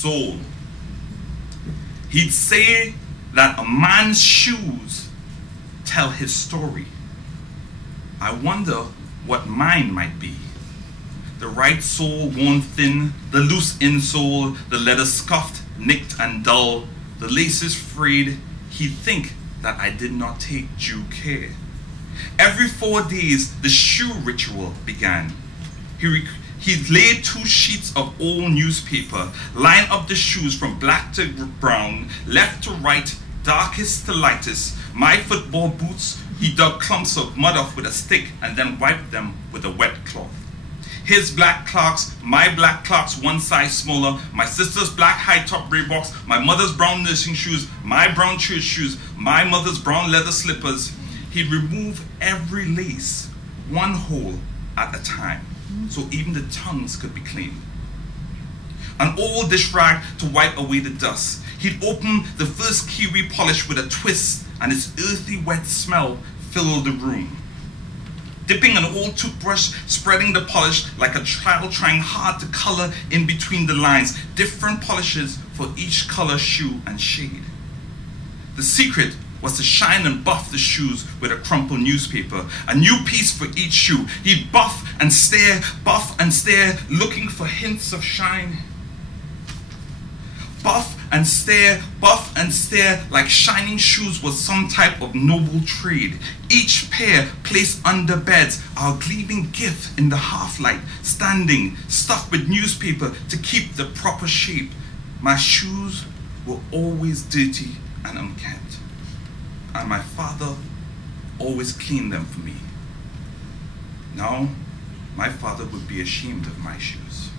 soul. He'd say that a man's shoes tell his story. I wonder what mine might be. The right sole worn thin, the loose insole, the leather scuffed, nicked and dull, the laces frayed. He'd think that I did not take due care. Every 4 days, the shoe ritual began. He laid 2 sheets of old newspaper, lined up the shoes from black to brown, left to right, darkest to lightest. My football boots, he dug clumps of mud off with a stick and then wiped them with a wet cloth. His black Clarks, my black Clarks 1 size smaller, my sister's black high-top Reeboks, my mother's brown nursing shoes, my brown church shoes, my mother's brown leather slippers. He'd remove every lace, 1 hole at a time, so even the tongues could be cleaned. An old dish rag to wipe away the dust. He'd open the first kiwi polish with a twist, and its earthy wet smell filled the room. Dipping an old toothbrush, spreading the polish like a child trying hard to color in between the lines, different polishes for each color, shoe, and shade. The secret was to shine and buff the shoes with a crumpled newspaper, a new piece for each shoe. He'd buff and stare, looking for hints of shine. Buff and stare like shining shoes was some type of noble trade. Each pair placed under beds, our gleaming gift in the half-light, standing, stuffed with newspaper to keep the proper shape. My shoes were always dirty and unkempt, and my father always cleaned them for me. Now, my father would be ashamed of my shoes.